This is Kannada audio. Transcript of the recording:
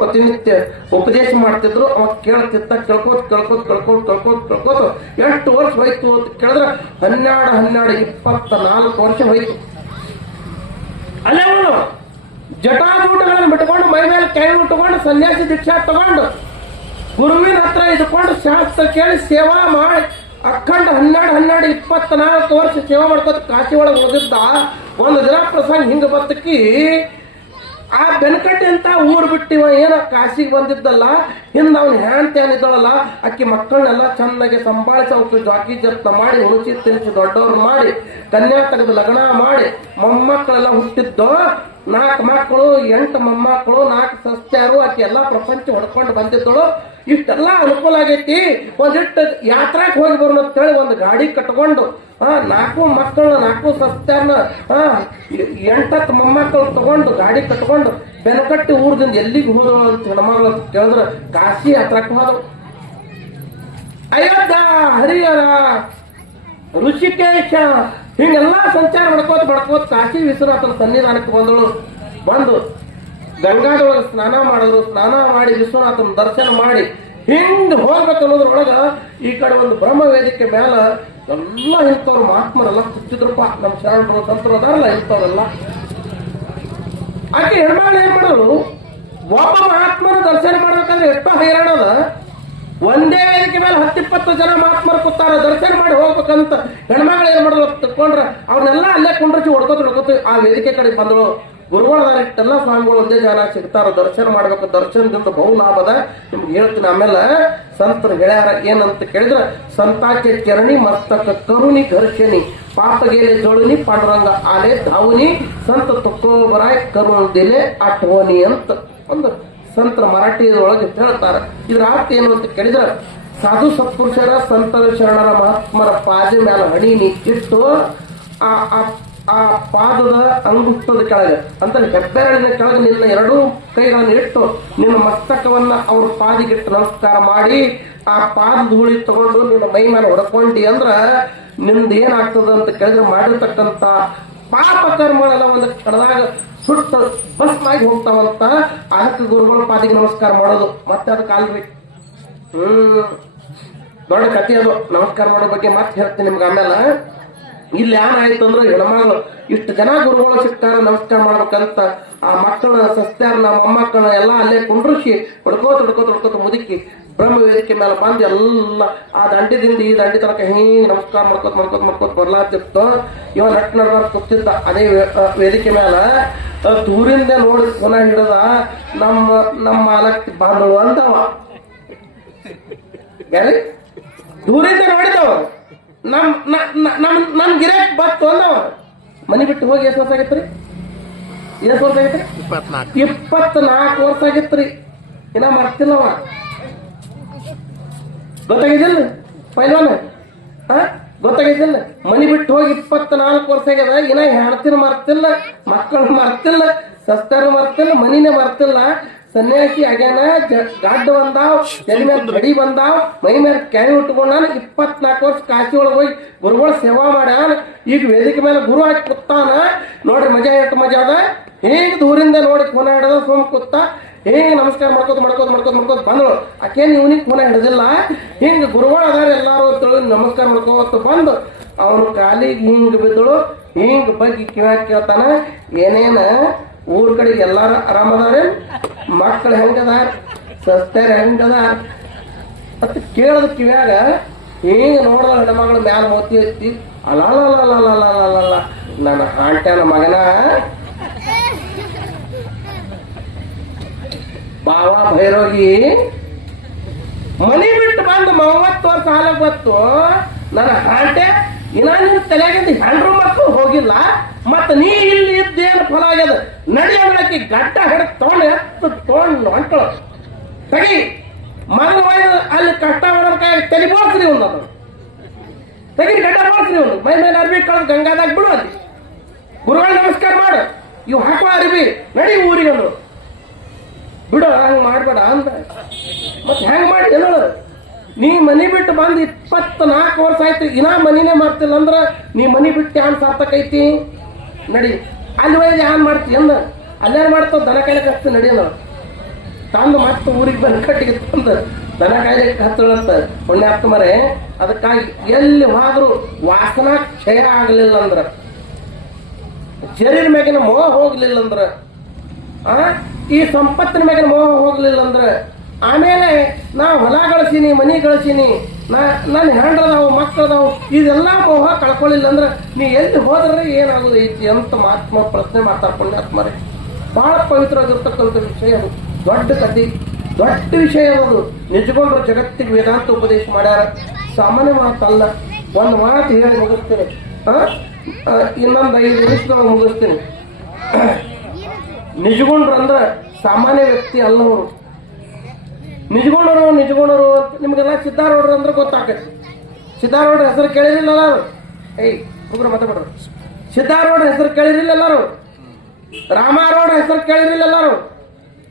ಪ್ರತಿನಿತ್ಯ ಉಪದೇಶ ಮಾಡ್ತಿದ್ರು. ಅವ ಕೇಳ್ತಿದ್ದ, ಕೇಳ್ಕೋತ ಎಷ್ಟು ವರ್ಷ ಹೋಯ್ತು ಅಂತ ಕೇಳಿದ್ರೆ 24 ವರ್ಷ ಹೋಯ್ತು. ಅಲ್ಲೇ ಅವನು ಜಟಾಜೂಟಗಳನ್ನು ಬಿಟ್ಕೊಂಡು ಮೈ ಮೇಲೆ ಕೈ ಉಟ್ಕೊಂಡು ಸನ್ಯಾಸಿ ದೀಕ್ಷಾ ತಗೊಂಡು ಗುರುವಿನ ಹತ್ರ ಇದ್ಕೊಂಡು ಶಾಸ್ತ್ರ ಕೇಳಿ ಸೇವಾ ಮಾಡಿ ಅಖಂಡ 24 ವರ್ಷ ಸೇವಾ ಮಾಡ್ಕೋತ ಕಾಶಿ ಒಳಗೆ ಓದಿದ್ದ. ಒಂದು ದಿನ ಪ್ರಸಂಗ ಹಿಂಗ ಬತ್ತಕಿ ಆ ಬೆನಕಟ್ಟಿ ಅಂತ ಊರು ಬಿಟ್ಟಿವ ಏನ ಕಾಶಿಗೆ ಬಂದಿದ್ದಲ್ಲ, ಹಿಂದ ಅವ್ನ ಹ್ಯಾಂಡ್ತೇನಿದ್ದಳಲ್ಲ ಅಕ್ಕಿ ಮಕ್ಕಳನ್ನೆಲ್ಲ ಚೆನ್ನಾಗಿ ಸಂಭಾಳಿಸಿ ಅವಕ್ಕೆ ಜಾಕಿ ಜತ್ನ ಮಾಡಿ ಉಣಿಸಿ ತಿನ್ಸಿ ದೊಡ್ಡವ್ರು ಮಾಡಿ ಕನ್ಯಾ ತೆಗೆದು ಲಗ್ನ ಮಾಡಿ ಮೊಮ್ಮಕ್ಕಳೆಲ್ಲ ಹುಟ್ಟಿದ್ದು. 4 ಮಕ್ಕಳು 8 ಮೊಮ್ಮಕ್ಕಳು 4 ಸಸ್ತ್ಯಾರು ಆಕೆ ಎಲ್ಲಾ ಪ್ರಪಂಚ ಹೊಡ್ಕೊಂಡು ಬಂದಿದ್ದಳು. ಇಷ್ಟೆಲ್ಲ ಅನುಕೂಲ ಆಗೈತಿ. ಒಂದಿಟ್ಟು ಯಾತ್ರಾಕ್ ಹೋಗಿ ಬರೋಣ ಅಂತೇಳಿ ಒಂದು ಗಾಡಿ ಕಟ್ಕೊಂಡು 4 ಮಕ್ಕಳನ್ನ 4 ಸಸ್ತ್ಯಾರನ್ನ 8 ಮೊಮ್ಮಕ್ಕಳು ತಗೊಂಡು ಗಾಡಿ ಕಟ್ಕೊಂಡು ಬೆನಕಟ್ಟಿ ಊರದಿಂದ ಎಲ್ಲಿಗೆ ಹೋದಳು ಅಂತ ಹೆಣ್ಮಗಳು ಅಂತ ಕೇಳಿದ್ರೆ ಕಾಶಿ ಯಾತ್ರಾಕ್ ಹೋದಳು. ಅಯೋಧ್ಯ, ಹರಿಹರ, ಋಷಿಕೇಶ ಹಿಂಗೆಲ್ಲಾ ಸಂಚಾರ ಮಾಡ್ಕೋತ ಕಾಶಿ ವಿಶ್ವನಾಥನ ಸನ್ನಿಧಾನಕ್ಕೆ ಬಂದು ಗಂಗಾದೊಳಗೆ ಸ್ನಾನ ಮಾಡಿದ್ರು. ಸ್ನಾನ ಮಾಡಿ ವಿಶ್ವನಾಥನ ದರ್ಶನ ಮಾಡಿ ಹಿಂಗ್ ಹೋಗ್ಬೇಕು ಅನ್ನೋದ್ರೊಳಗ ಈ ಕಡೆ ಒಂದು ಬ್ರಹ್ಮ ವೇದಿಕೆ ಮೇಲ ಎಲ್ಲ ಇಂಥವ್ರು ಮಹಾತ್ಮರೆಲ್ಲ ಕುಚ್ಚಿದ್ರಪ್ಪ. ನಮ್ಮ ಶರಣರು ಸಂತರು ಅದಾರಲ್ಲ ಇಂಥವ್ರೆಲ್ಲ. ಆಕೆ ಹೆಣ್ಮಗಳು ಏನ್ ಮಾಡಿದ್ರು, ಒಬ್ಬ ಮಹಾತ್ಮನ ದರ್ಶನ ಮಾಡ್ಬೇಕಂದ್ರೆ ಎಷ್ಟೋ ಹೈರಾಣದ. ಒಂದೇ ವೇದಿಕೆ ಮೇಲೆ 10-20 ಜನ ಮಹಾತ್ಮರು ಕೂತಾರ, ದರ್ಶನ ಮಾಡಿ ಹೋಗ್ಬೇಕಂತ ಹೆಣ್ಮಗಳು ಏನ್ ಮಾಡಿದ್ರು ತಿಳ್ಕೊಂಡ್ರ ಅವ್ರನ್ನೆಲ್ಲ ಅಲ್ಲೇ ಕುಂಡ್ರಿಸಿ ಹೊಡ್ಕೋತ ಆ ವೇದಿಕೆ ಕಡೆ ಬಂದಳು. ಗುರುಗಳಾರಿಟ್ಟೆಲ್ಲ ಸ್ವಾಮಿಗಳು ಒಂದೇ ಜನ ಸಿಗ್ತಾರ, ದರ್ಶನ ಮಾಡ್ಬೇಕು. ದರ್ಶನದಿಂದ ಬಹು ಲಾಭದ ನಿಮ್ಗೆ ಹೇಳ್ತೀನಿ. ಆಮೇಲೆ ಸಂತರು ಹೇಳ್ಯಾರ ಏನಂತ ಕೇಳಿದ್ರ, ಸಂತಾಚೆ ಚರಣಿ ಮಸ್ತಕ ಕರುಣಿ ಘರ್ಷಣಿ ಪಾಪಗೇಲೆ ಜೋಳುನಿ ಪಾಂಡುರಂಗ ಆಲೆ ಧಾವುನಿ ಸಂತ ತುಕ್ಕೋಬರಾಯ್ ಕರುಣ ದಿಲೆ ಆಟೋನಿ ಅಂತ ಒಂದು ಸಂತರ ಮರಾಠಿಯೊಳಗೆ ಹೇಳ್ತಾರೆ. ಇದ್ರ ಅರ್ಥ ಏನು ಅಂತ ಕೇಳಿದ್ರ, ಸಾಧು ಸತ್ಪುರುಷರ ಸಂತರ ಶರಣರ ಮಹಾತ್ಮರ ಪಾದ ಮೇಲೆ ಹಣಿನಿ ಇಟ್ಟು ಆ ಪಾದದ ಅಂಗುಷ್ಟದ ಕೆಳಗೆ ಅಂತ ಹೆಬ್ಬೆರಳಿನ ಕೆಳಗೆ ನಿನ್ನ 2 ಕೈಗಳನ್ನು ಇಟ್ಟು ನಿನ್ನ ಮಸ್ತಕವನ್ನ ಅವ್ರ ಪಾದಿಗಿಟ್ಟು ನಮಸ್ಕಾರ ಮಾಡಿ ಆ ಪಾದ ಧೂಳಿ ತಗೊಂಡು ನಿನ್ನ ಮೈ ಮೇಲೆ ಹೊಡ್ಕೊಂಡಿ ಅಂದ್ರ ನಿಮ್ದು ಏನಾಗ್ತದ ಅಂತ ಕೇಳಿದ್ರೆ ಮಾಡಿರ್ತಕ್ಕಂಥ ಪಾಪ ಕರ್ಮಗಳೆಲ್ಲ ಒಂದು ಕಡದಾಗ ಸುಟ್ಟು ಭಸ್ಮಾಗಿ ಹೋಗ್ತಾವಂತ. ಅದಕ್ಕೆ ಗುರುಗಳ ಪಾದಿಗೆ ನಮಸ್ಕಾರ ಮಾಡೋದು. ಮತ್ತೆ ಅದಕ್ಕೆ ಅಲ್ರಿ ದೊಡ್ಡ ಕಥೆ ಅದು ನಮಸ್ಕಾರ ಮಾಡೋ ಬಗ್ಗೆ ಮತ್ತೆ ಹೇಳ್ತೀನಿ ನಿಮ್ಗೆ ಆಮೇಲೆ. ಇಲ್ಲಿ ಏನಾಯ್ತು ಅಂದ್ರೆ ಹೆಣ್ಮಗಳು ಇಷ್ಟು ಜನ ಗುರುಗಳು ಸಿಗ್ತಾರ ನಮಸ್ಕಾರ ಮಾಡ್ಬೇಕಂತ ಆ ಮಕ್ಕಳ ಸಸ್ತ್ಯಾರನ್ನ ಮೊಮ್ಮಕ್ಕಳನ್ನ ಎಲ್ಲ ಅಲ್ಲೇ ಕುಂಡ್ರಿಸಿ ಹೊಡ್ಕೋತ ಮುದುಕಿ ಬ್ರಹ್ಮ ವೇದಿಕೆ ಮೇಲೆ ಬಂದು ಎಲ್ಲ ಆ ದಂಡಿದಿಂದ ಈ ದಂಡಿ ತನಕ ಹಿಂಗ್ ನಮಸ್ಕಾರ ಮಾಡ್ಕೋತ ಬರ್ಲಾತಿತ್ತು. ಇವ ನಟ್ ನಡ್ಬಾರ್ದು ಕೂತಿದ್ದ ಅದೇ ವೇದಿಕೆ ಮೇಲೆ. ದೂರಿಂದ ನೋಡಿ ಪುನಃ ಹಿಡದ ನಮ್ಮ ಮಾಲಕ್ ಬಾಂಧಳು ಅಂತವ ಯಾರಿ ದೂರಿಂದ ನೋಡಿದವ ನಮ್ ಗಿರಾಕ್ ಬತ್ತು ಅಂದವ. ಮನಿ ಬಿಟ್ಟು ಹೋಗಿ ಎಷ್ಟು ವರ್ಷ ಆಗೈತ್ರಿ? 24 ವರ್ಷ ಆಗಿತ್ರಿ. ಇನ್ನ ಮರ್ತಿಲ್ಲವ. ಗೊತ್ತಾಗಿದ್ದಿಲ್ಲ ಪೈಲ್ವಾನ? ಗೊತ್ತಾಗಿದ್ದಿಲ್ಲ? ಮನಿ ಬಿಟ್ಟು ಹೋಗಿ 24 ವರ್ಷ ಆಗ್ಯದ. ಇನ್ನ ಹೆಣ್ತಿನ ಮರ್ತಿಲ್ಲ, ಮಕ್ಕಳು ಮರ್ತಿಲ್ಲ, ಸಸ್ತಾರು ಮರ್ತಿಲ್ಲ, ಮನಿನೇ ಮರ್ತಿಲ್ಲ. ಸನ್ಯಾಸಿ ಆಗ್ಯಾನ, ಗಡ್ಡ ಬಂದಾವ್, ತಲೆ ಮೇಲೆ ಗಡಿ ಬಂದಾವ್, ಮೈ ಮೇಲೆ ಕ್ಯಾರಿ ಉಟ್ಕೊಂಡ 24 ವರ್ಷ ಕಾಶಿ ಒಳಗೆ ಹೋಗಿ ಗುರುಗಳ ಸೇವಾ ಮಾಡ್ಯಾನ. ಈಗ ವೇದಿಕೆ ಮೇಲೆ ಗುರು ಹಾಕಿ ಕೂತಾನ. ನೋಡ್ರಿ ಮಜಾ ಎಷ್ಟು ಮಜಾ ಅದ. ಹೇಗೆ ದೂರಿಂದ ನೋಡಿ ಫೋನ ಹಿಡದ ಸೋಮ್ ಕೂತ ಹೇಗೆ ನಮಸ್ಕಾರ ಮಾಡ್ಕೋತ ಬಂದಳು. ಆಕೇನು ಇವನಿಗೆ ಫೋನ ಹಿಡಿದಿಲ್ಲ. ಹಿಂಗ ಗುರುಗಳು ಅದಾರ ಎಲ್ಲಾರು ತಿಳಿ ನಮಸ್ಕಾರ ಮಾಡ್ಕೋತ ಬಂದು ಅವನು ಕಾಲಿಗೆ ಹಿಂಗ್ ಬಿದ್ದಳು. ಹಿಂಗ್ ಬಗ್ಗೆ ಕೇಳ್ತಾನ, ಏನೇನ ಊರ್ ಕಡೆಗೆ ಎಲ್ಲಾರು ಆರಾಮದಾರ, ಮಕ್ಕಳು ಹೆಂಗದಾರ, ಸಸ್ತ್ಯಾರ ಹೆಂಗದಾರ ಅಂತ ಕೇಳದ ಕಿವ್ಯಾಗ ಹಿಂಗ ನೋಡ್ದ ಹೆಣ್ಮಗಳು ಮ್ಯಾಲ ಮೋತಿ ಎತ್ತಿ ಅಲ್ಲ ನನ್ನ ಹಾಂಟ್ಯಾನ ಮಗನ ಬಾವ ಭೈರೋಗಿ ಮನಿ ಬಿಟ್ಟು ಬಂದು 30 ವರ್ಷ ಹಾಲಕ್ ಬತ್ತು. ನನ್ನ ಹಾಂಟೆ ಇನ್ನ ನಿನ್ ತಲೆಯಾಗಿಂದ ಹೆಂಡ್ರು ಮಕ್ಕಳು ಹೋಗಿಲ್ಲ. ಮತ್ತ ನೀ ಇಲ್ಲಿ ಇದ್ದೇನು ಫಲ ಆಗ್ಯದ? ನಡಿ ಅನ್ನಕ್ಕೆ ಗಡ್ಡ ಹಿಡಿದು ತೊಗೊಂಡು ಹೊಂಟಳು. ತಗಿ ಮಗನ ವಯಸ್ಸು ಅಲ್ಲಿ ಕಷ್ಟ ಮಾಡೋದಕ್ಕಾಗಿ ತಲೆ ಬೋಳ್ಸ್ರಿ ಒಂದು ತಗಿ ಗಡ್ಡ ಬೋಳ್ಸ್ರಿ ಒಂದು ಮೈ ಮೇಲೆ ಅರ್ಬಿ ಕಳೆದು ಗಂಗಾದಾಗ ಬಿಡು. ಅಲ್ಲಿ ಗುರುಗಳು ನಮಸ್ಕಾರ ಮಾಡು, ಇವು ಹಾಕುವ ಅರ್ಬಿ ನಡಿ ಊರಿಗೆ ಬಿಡು, ಹಂಗ ಮಾಡ್ಬೇಡ ಅಂತ. ಮತ್ತೆ ಹೆಂಗ್ ಮಾಡಿ ಹೇಳೋರು? ನೀ ಮನಿ ಬಿಟ್ಟು ಬಂದು 24 ವರ್ಷ ಆಯ್ತು, ಇನ್ನ ಮನಿನೇ ಮಾಡ್ತಿಲ್ಲ ಅಂದ್ರ ನೀ ಮನಿ ಬಿಟ್ಟು ಯಾನ್ ಸಾರ್ಥಕೈತಿ? ನಡಿ ಅಲ್ಲಿ ಒಯ್ದು ಯಾನ್ ಮಾಡ್ತಿ ಅಂದ ಅಲ್ಲೇನ್ ಮಾಡ್ತಾವ ದನ ಕಾಯಕ್ಕೆ ಹಚ್ತು ನಡಿ. ತಂದು ಮತ್ತೆ ಊರಿಗೆ ಬಂದು ಕಟ್ಟಿಗೆ ತಂದು ದನ ಕಾಯ್ಲಿಕ್ಕೆ ಹತ್ತಳಂತ ಪುಣ್ಯಾತ್ಮ ಮರೆ. ಅದಕ್ಕಾಗಿ ಎಲ್ಲಿ ಹೋದ್ರು ವಾಸನಾ ಕ್ಷಯ ಆಗಲಿಲ್ಲ ಅಂದ್ರ, ಶರೀರ ಮ್ಯಾಗಿನ ಮೋಹ ಹೋಗ್ಲಿಲ್ಲ ಅಂದ್ರ, ಈ ಸಂಪತ್ತಿನ ಮ್ಯಾಗಿನ ಮೋಹ ಹೋಗ್ಲಿಲ್ಲ ಅಂದ್ರ, ಆಮೇಲೆ ನಾ ಹೊಲ ಗಳಿಸೀನಿ, ಮನಿ ಗಳಿಸೀನಿ, ನನ್ನ ಹೆಂಡ್ರದಾವು ಮಕ್ಕಳದಾವು, ಇದೆಲ್ಲ ಮೋಹ ಕಳ್ಕೊಳ್ಳಿಲ್ಲ ಅಂದ್ರೆ ನೀ ಎಲ್ಲಿ ಹೋದ್ರೆ ಏನಾಗೋದೈತಿ ಅಂತ ಮಹಾತ್ಮ ಪ್ರಶ್ನೆ ಮಾಡ್ತಾರೆ ಪುಣ್ಯಾತ್ಮರೇ. ಬಹಳ ಪವಿತ್ರವಾಗಿರ್ತಕ್ಕಂಥ ವಿಷಯ ಅದು, ದೊಡ್ಡ ಕಥೆ, ದೊಡ್ಡ ವಿಷಯ ಅದು. ನಿಜಗೊಂಡ್ರು ಜಗತ್ತಿಗೆ ವೇದಾಂತ ಉಪದೇಶ ಮಾಡ್ಯಾರ, ಸಾಮಾನ್ಯ ಮಾತಲ್ಲ. ಒಂದು ಮಾತು ಹೇಳಿ ಮುಗಿಸ್ತೀನಿ, ಇನ್ನೊಂದು 5 ನಿಮಿಷದೊಳಗೆ ಮುಗಿಸ್ತೀನಿ. ನಿಜಗೊಂಡ್ರು ಅಂದ್ರೆ ಸಾಮಾನ್ಯ ವ್ಯಕ್ತಿ ಅಲ್ಲವರು. ನಿಜಗೊಂಡರು ಅಂತ ನಿಮ್ಗೆಲ್ಲ ಸಿದ್ದಾರೂಢರು ಅಂದ್ರೆ ಗೊತ್ತಾಗತ್ತೆ. ಸಿದ್ದಾರೂಢರ ಹೆಸರು ಕೇಳಿರಿಲ್ಲ ಎಲ್ಲಾರು? ಹುಡುಗರು ಮಾತಾಡ್ರಿ. ಸಿದ್ದಾರೂಢರ ಹೆಸರು ಕೇಳಿರಿಲ್ಲ ಎಲ್ಲಾರು? ರಾಮಾರೂಢರ ಹೆಸರು ಕೇಳಿರಿಲ್ಲ ಎಲ್ಲಾರು?